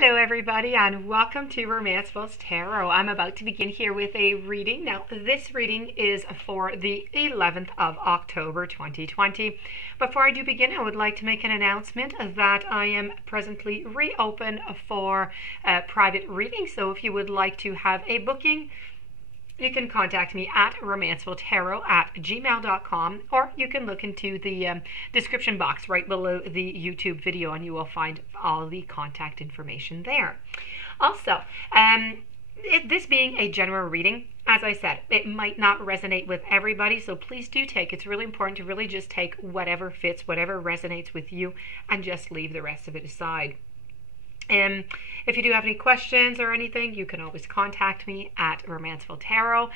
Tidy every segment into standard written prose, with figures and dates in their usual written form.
Hello everybody and welcome to Romanceful's Tarot. I'm about to begin here with a reading. Now this reading is for the 11th of October 2020. Before I do begin, I would like to make an announcement that I am presently reopen for private readings. So if you would like to have a booking, you can contact me at romancefulltarot@gmail.com, or you can look into the description box right below the YouTube video and you will find all the contact information there. Also, this being a general reading, as I said, it might not resonate with everybody, so please do take, it's really important to really just take whatever fits, whatever resonates with you, and just leave the rest of it aside. If you do have any questions or anything, you can always contact me at romancefulltarot.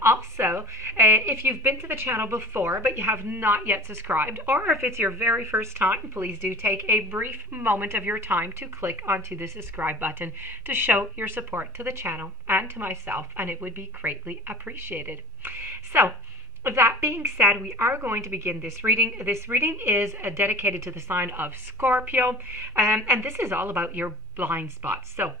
Also, if you've been to the channel before but you have not yet subscribed, or if it's your very first time, please do take a brief moment of your time to click onto the subscribe button to show your support to the channel and to myself, and it would be greatly appreciated. So, that being said, we are going to begin this reading. This reading is dedicated to the sign of Scorpio, and this is all about your blind spots. So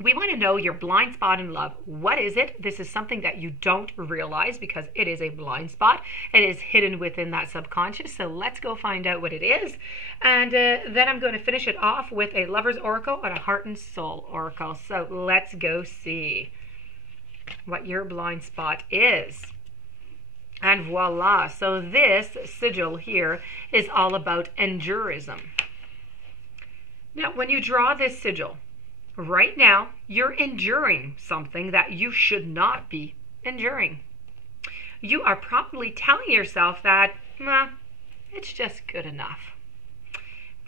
we want to know your blind spot in love. What is it? This is something that you don't realize because it is a blind spot. It is hidden within that subconscious. So let's go find out what it is. And then I'm going to finish it off with a lover's oracle and a heart and soul oracle. So let's go see what your blind spot is. And voila, so this sigil here is all about endurism. Now, when you draw this sigil, right now, you're enduring something that you should not be enduring. You are probably telling yourself that, it's just good enough.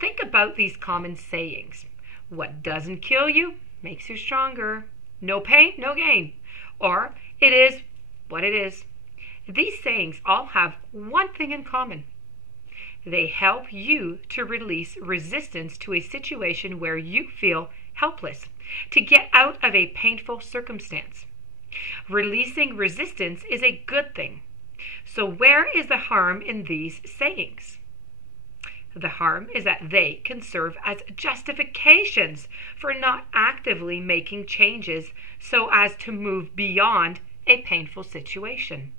Think about these common sayings. What doesn't kill you makes you stronger. No pain, no gain. Or, it is what it is. These sayings all have one thing in common. They help you to release resistance to a situation where you feel helpless, to get out of a painful circumstance. Releasing resistance is a good thing. So where is the harm in these sayings? The harm is that they can serve as justifications for not actively making changes so as to move beyond a painful situation.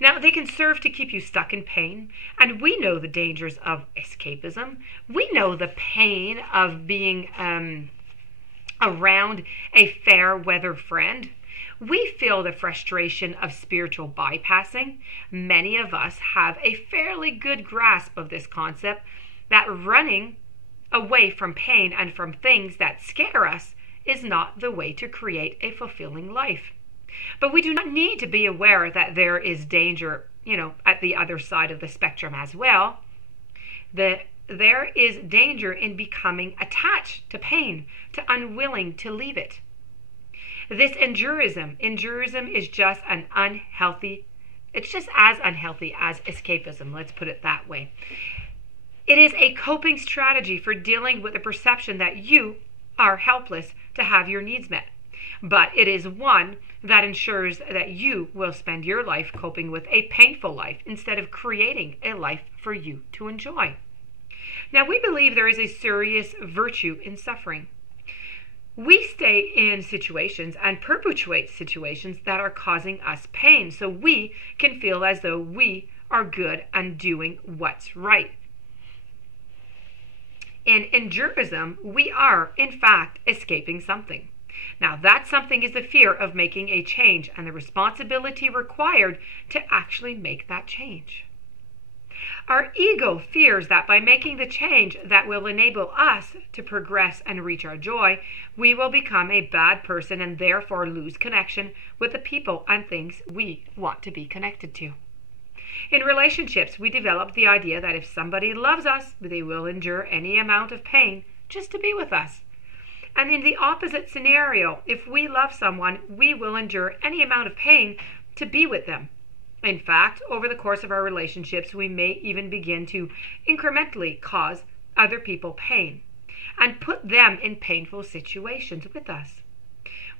Now, they can serve to keep you stuck in pain, and we know the dangers of escapism. We know the pain of being around a fair-weather friend. We feel the frustration of spiritual bypassing. Many of us have a fairly good grasp of this concept that running away from pain and from things that scare us is not the way to create a fulfilling life. But we do not need to be aware that there is danger, at the other side of the spectrum as well. There is danger in becoming attached to pain, to unwilling to leave it. This endurism is just it's just as unhealthy as escapism, let's put it that way. It is a coping strategy for dealing with the perception that you are helpless to have your needs met. But it is one that ensures that you will spend your life coping with a painful life instead of creating a life for you to enjoy. Now, we believe there is a serious virtue in suffering. We stay in situations and perpetuate situations that are causing us pain so we can feel as though we are good and doing what's right. In endurism, we are, in fact, escaping something. Now, that something is the fear of making a change and the responsibility required to actually make that change. Our ego fears that by making the change that will enable us to progress and reach our joy, we will become a bad person and therefore lose connection with the people and things we want to be connected to. In relationships, we develop the idea that if somebody loves us, they will endure any amount of pain just to be with us. And in the opposite scenario, if we love someone, we will endure any amount of pain to be with them. In fact, over the course of our relationships, we may even begin to incrementally cause other people pain and put them in painful situations with us.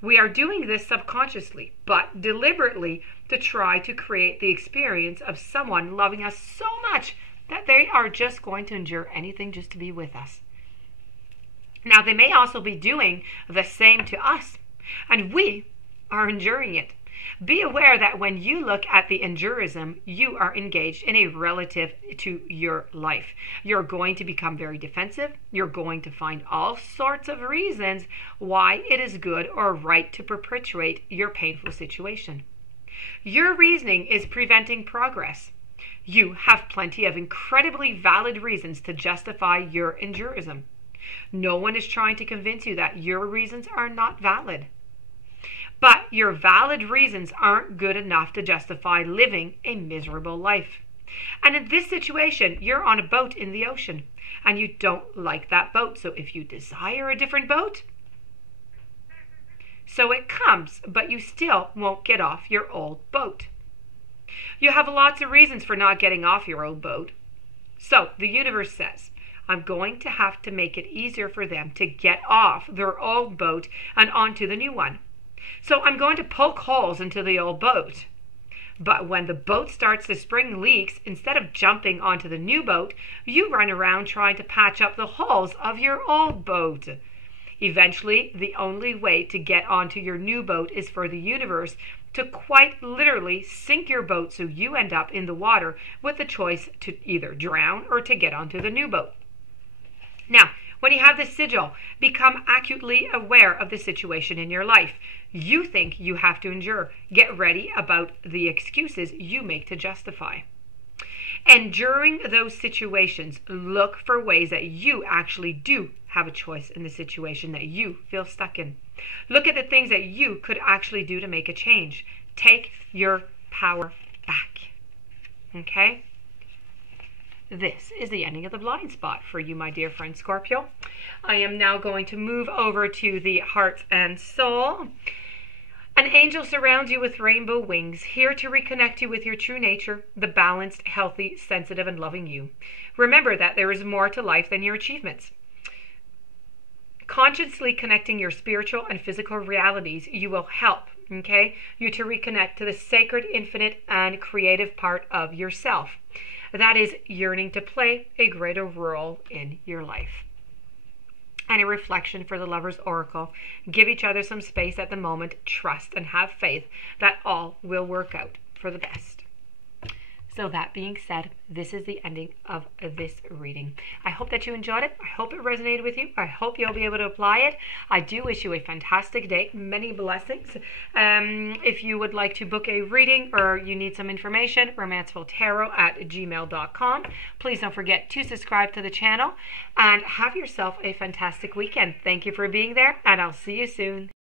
We are doing this subconsciously, but deliberately to try to create the experience of someone loving us so much that they are just going to endure anything just to be with us. Now, they may also be doing the same to us, and we are enduring it. Be aware that when you look at the endurism, you are engaged in a relative to your life. You're going to become very defensive. You're going to find all sorts of reasons why it is good or right to perpetuate your painful situation. Your reasoning is preventing progress. You have plenty of incredibly valid reasons to justify your endurism. No one is trying to convince you that your reasons are not valid. But your valid reasons aren't good enough to justify living a miserable life. And in this situation, you're on a boat in the ocean, and you don't like that boat. So if you desire a different boat, so it comes, but you still won't get off your old boat. You have lots of reasons for not getting off your old boat. So the universe says, I'm going to have to make it easier for them to get off their old boat and onto the new one. So I'm going to poke holes into the old boat. But when the boat starts to spring leaks, instead of jumping onto the new boat, you run around trying to patch up the holes of your old boat. Eventually, the only way to get onto your new boat is for the universe to quite literally sink your boat so you end up in the water with the choice to either drown or to get onto the new boat. Now, when you have this sigil, become acutely aware of the situation in your life. You think you have to endure. Get ready about the excuses you make to justify. And during those situations, look for ways that you actually do have a choice in the situation that you feel stuck in. Look at the things that you could actually do to make a change. Take your power back. Okay? This is the ending of the blind spot for you, my dear friend Scorpio. I am now going to move over to the heart and soul. An angel surrounds you with rainbow wings, here to reconnect you with your true nature, the balanced, healthy, sensitive, and loving you. Remember that there is more to life than your achievements. Consciously connecting your spiritual and physical realities, you will help, you to reconnect to the sacred, infinite, and creative part of yourself. That is yearning to play a greater role in your life. And a reflection for the Lover's Oracle. Give each other some space at the moment. Trust and have faith that all will work out for the best. So that being said, this is the ending of this reading. I hope that you enjoyed it. I hope it resonated with you. I hope you'll be able to apply it. I do wish you a fantastic day. Many blessings. If you would like to book a reading or you need some information, romancefulltarot@gmail.com. Please don't forget to subscribe to the channel and have yourself a fantastic weekend. Thank you for being there, and I'll see you soon.